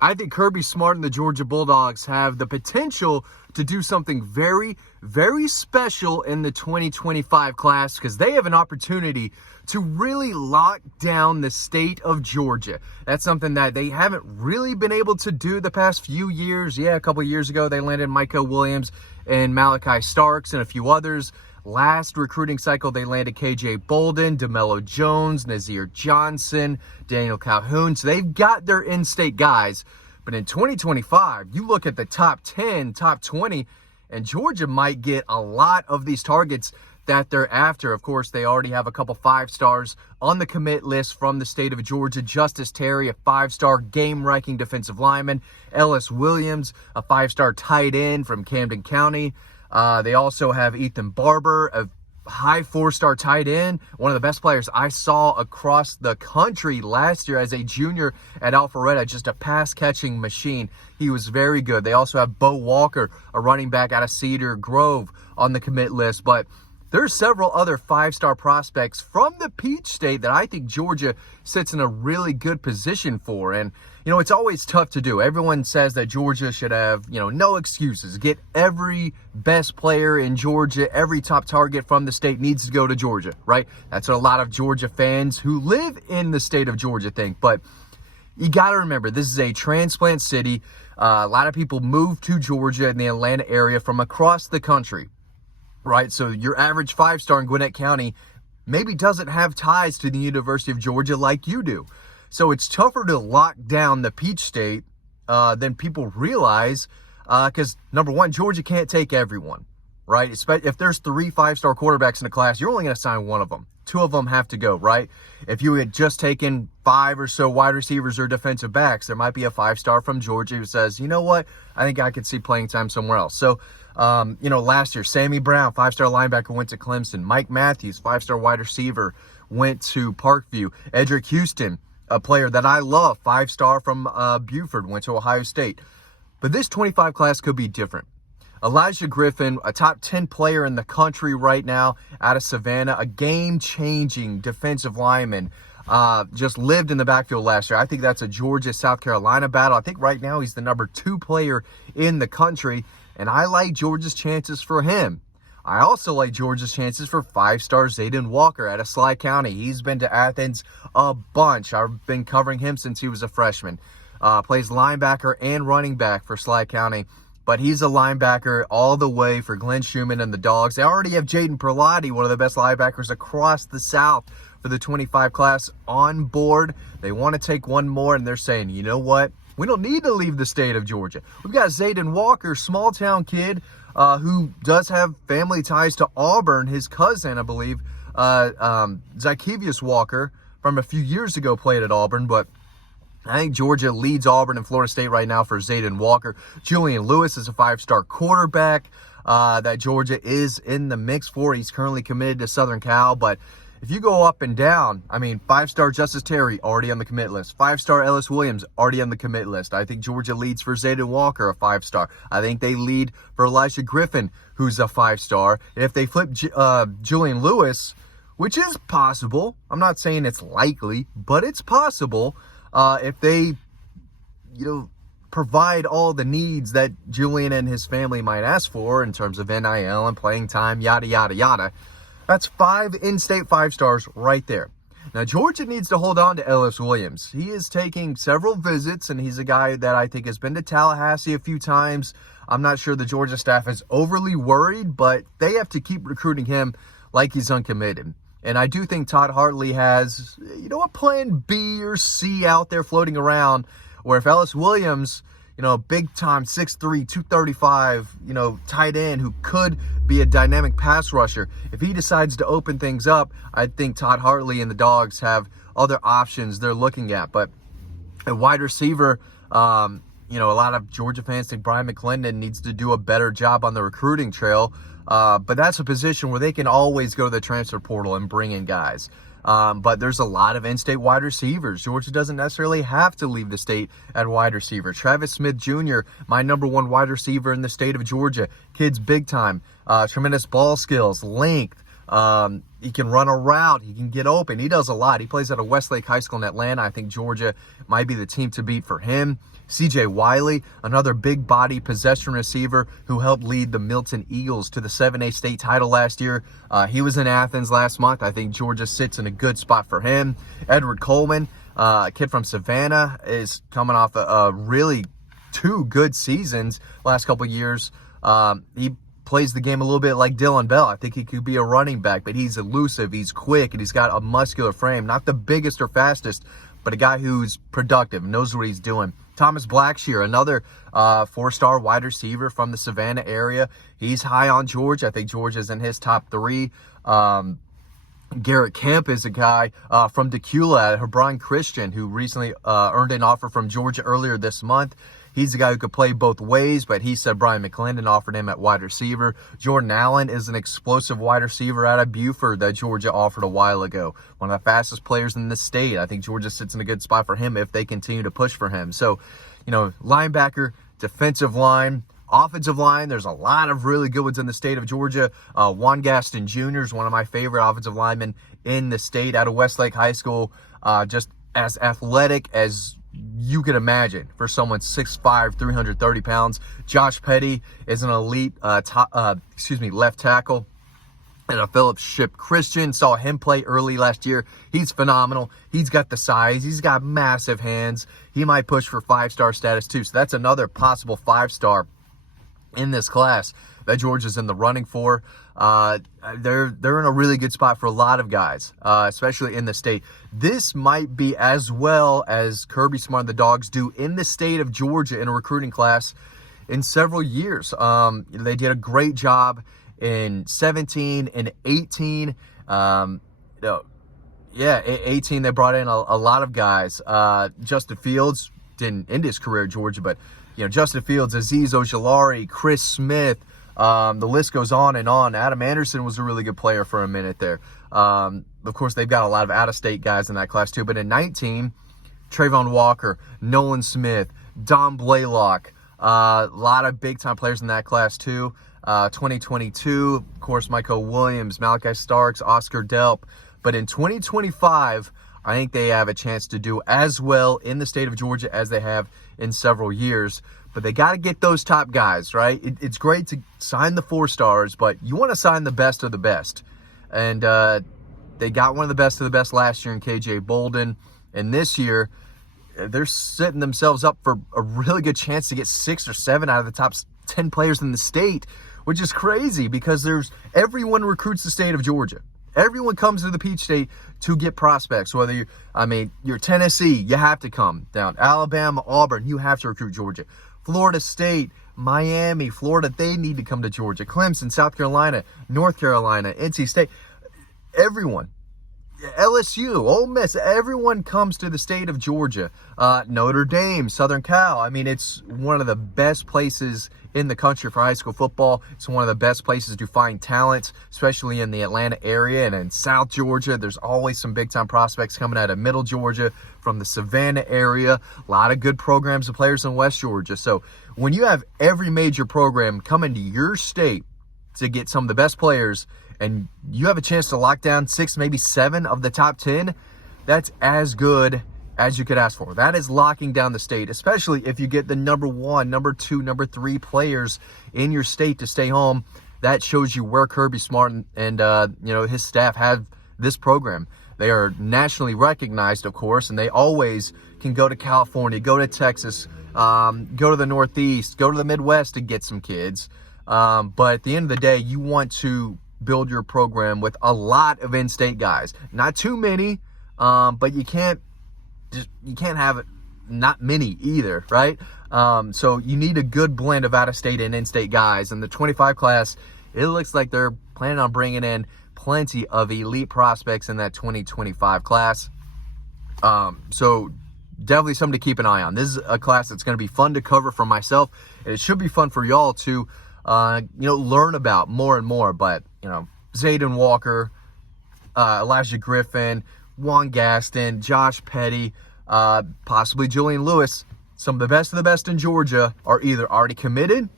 I think Kirby Smart and the Georgia Bulldogs have the potential to do something very, very special in the 2025 class because they have an opportunity to really lock down the state of Georgia. That's something that they haven't really been able to do the past few years. Yeah, a couple of years ago, they landed Micah Williams and Malachi Starks and a few others. Last recruiting cycle, they landed KJ Bolden, DeMello Jones, Nazir Johnson, Daniel Calhoun. So they've got their in-state guys. But in 2025, you look at the top 10, top 20, and Georgia might get a lot of these targets that they're after. Of course, they already have a couple 5-stars on the commit list from the state of Georgia. Justice Terry, a 5-star game-wrecking defensive lineman. Ellis Williams, a 5-star tight end from Camden County. They also have Ethan Barber, a high 4-star tight end, one of the best players I saw across the country last year as a junior at Alpharetta, just a pass-catching machine. He was very good. They also have Bo Walker, a running back out of Cedar Grove, on the commit list. But there's several other 5-star prospects from the Peach State that I think Georgia sits in a really good position for. And, it's always tough to do. Everyone says that Georgia should have, no excuses. Get every best player in Georgia, every top target from the state needs to go to Georgia, right? That's what a lot of Georgia fans who live in the state of Georgia think. But you got to remember, this is a transplant city. A lot of people move to Georgia in the Atlanta area from across the country. Right, so your average 5-star in Gwinnett County maybe doesn't have ties to the University of Georgia like you do. So it's tougher to lock down the Peach State than people realize because, number one, Georgia can't take everyone, right? If there's 3 5-star quarterbacks in a class, you're only going to sign one of them. 2 of them have to go, right? If you had just taken 5 or so wide receivers or defensive backs, there might be a 5-star from Georgia who says, you know what, I think I could see playing time somewhere else. So, last year, Sammy Brown, 5-star linebacker, went to Clemson. Mike Matthews, 5-star wide receiver, went to Parkview. Edric Houston, a player that I love, 5-star from Buford, went to Ohio State. But this 25 class could be different. Elijah Griffin, a top 10 player in the country right now out of Savannah, a game-changing defensive lineman, just lived in the backfield last year. I think that's a Georgia-South Carolina battle. I think right now he's the number 2 player in the country, and I like Georgia's chances for him. I also like Georgia's chances for 5-star Zayden Walker out of Sly County. He's been to Athens a bunch. I've been covering him since he was a freshman. Plays linebacker and running back for Sly County. But he's a linebacker all the way for Glenn Schumann and the Dawgs. They already have Jaden Perlotti, one of the best linebackers across the South for the 25 class, on board. They want to take one more, and they're saying, you know what? We don't need to leave the state of Georgia. We've got Zayden Walker, small-town kid who does have family ties to Auburn. His cousin, I believe, Zykevius Walker, from a few years ago played at Auburn, but I think Georgia leads Auburn and Florida State right now for Zayden Walker. Julian Lewis is a 5-star quarterback that Georgia is in the mix for. He's currently committed to Southern Cal, but if you go up and down, 5-star Justice Terry, already on the commit list. 5-star Ellis Williams, already on the commit list. I think Georgia leads for Zayden Walker, a 5-star. I think they lead for Elijah Griffin, who's a 5-star. If they flip Julian Lewis, which is possible, I'm not saying it's likely, but it's possible, if they, provide all the needs that Julian and his family might ask for in terms of NIL and playing time, yada, yada, yada. That's 5 in-state 5-stars right there. Now, Georgia needs to hold on to Ellis Williams. He is taking several visits, and he's a guy that I think has been to Tallahassee a few times. I'm not sure the Georgia staff is overly worried, but they have to keep recruiting him like he's uncommitted. And I do think Todd Hartley has, a plan B or C out there floating around where if Ellis Williams, big-time 6'3", 235, tight end who could be a dynamic pass rusher, if he decides to open things up, I think Todd Hartley and the Dawgs have other options they're looking at. But a wide receiver, a lot of Georgia fans think Brian McClendon needs to do a better job on the recruiting trail. But that's a position where they can always go to the transfer portal and bring in guys. But there's a lot of in-state wide receivers. Georgia doesn't necessarily have to leave the state at wide receiver. Travis Smith Jr., my number 1 wide receiver in the state of Georgia. Kid's big time. Tremendous ball skills, length, He can run a route. He can get open. He does a lot. He plays at a Westlake High School in Atlanta. I think Georgia might be the team to beat for him. C.J. Wiley, another big body possession receiver who helped lead the Milton Eagles to the 7A state title last year. He was in Athens last month. I think Georgia sits in a good spot for him. Edward Coleman, a kid from Savannah, is coming off a really 2 good seasons last couple years. He plays the game a little bit like Dylan Bell. I think he could be a running back, but he's elusive, he's quick, and he's got a muscular frame. Not the biggest or fastest, but a guy who's productive, knows what he's doing. Thomas Blackshear, another 4-star wide receiver from the Savannah area. He's high on Georgia. I think Georgia's in his top 3. Garrett Kemp is a guy from Decula at Hebron Christian who recently earned an offer from Georgia earlier this month. He's a guy who could play both ways, but he said Brian McClendon offered him at wide receiver. Jordan Allen is an explosive wide receiver out of Buford that Georgia offered a while ago. One of the fastest players in the state. I think Georgia sits in a good spot for him if they continue to push for him. So, linebacker, defensive line, offensive line, there's a lot of really good ones in the state of Georgia. Juan Gaston Jr. is one of my favorite offensive linemen in the state out of Westlake High School. Just as athletic as you could imagine for someone 6'5", 330 pounds. Josh Petty is an elite left tackle. And a Phillips Ship Christian, saw him play early last year. He's phenomenal. He's got the size. He's got massive hands. He might push for 5-star status too. So that's another possible 5-star in this class that Georgia's in the running for. They're in a really good spot for a lot of guys, especially in the state. This might be as well as Kirby Smart and the Dawgs do in the state of Georgia in a recruiting class in several years. They did a great job in 17 and 18. 18 they brought in a lot of guys. Justin Fields didn't end his career at Georgia, but Justin Fields, Azeez Ojulari, Chris Smith, the list goes on and on. Adam Anderson was a really good player for a minute there. Of course, they've got a lot of out-of-state guys in that class too. But in 19, Trayvon Walker, Nolan Smith, Don Blaylock, a lot of big-time players in that class too. 2022, of course, Michael Williams, Malachi Starks, Oscar Delp. But in 2025, I think they have a chance to do as well in the state of Georgia as they have in several years. But they got to get those top guys, right? It's great to sign the 4-stars, but you want to sign the best of the best. And they got one of the best last year in KJ Bolden. And this year, they're setting themselves up for a really good chance to get 6 or 7 out of the top 10 players in the state, which is crazy because everyone recruits the state of Georgia. Everyone comes to the Peach State to get prospects. Whether you're Tennessee, you have to come down. Alabama, Auburn, you have to recruit Georgia. Florida State, Miami, Florida, they need to come to Georgia. Clemson, South Carolina, North Carolina, NC State, everyone. LSU, Ole Miss, everyone comes to the state of Georgia. Notre Dame, Southern Cal. It's one of the best places in the country for high school football. It's one of the best places to find talent, especially in the Atlanta area and in South Georgia. There's always some big-time prospects coming out of Middle Georgia, from the Savannah area. A lot of good programs and players in West Georgia. So when you have every major program coming to your state to get some of the best players, and you have a chance to lock down 6, maybe 7 of the top 10, that's as good as you could ask for. That is locking down the state, especially if you get the number 1, number 2, number 3 players in your state to stay home. That shows you where Kirby Smart and his staff have this program. They are nationally recognized, of course, and they always can go to California, go to Texas, go to the Northeast, go to the Midwest to get some kids. But at the end of the day, you want to build your program with a lot of in-state guys. Not too many, but you can't have not many either, right? So you need a good blend of out-of-state and in-state guys. And the 25 class, it looks like they're planning on bringing in plenty of elite prospects in that 2025 class. So definitely something to keep an eye on. This is a class that's going to be fun to cover for myself, and it should be fun for y'all to learn about more and more. But Zayden Walker, Elijah Griffin, Juan Gaston, Josh Petty, possibly Julian Lewis, some of the best in Georgia are either already committed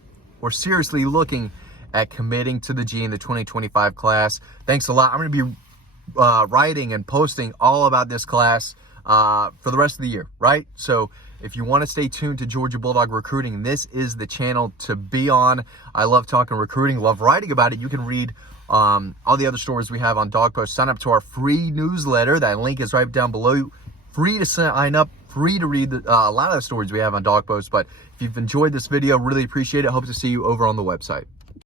or seriously looking at committing to the G in the 2025 class. Thanks a lot. I'm going to be writing and posting all about this class for the rest of the year, right? So if you want to stay tuned to Georgia Bulldog recruiting, this is the channel to be on. I love talking recruiting, love writing about it. You can read all the other stories we have on Dawg Post. Sign up to our free newsletter. That link is right down below. Free to sign up, free to read a lot of the stories we have on Dawg Post. But if you've enjoyed this video, really appreciate it. Hope to see you over on the website.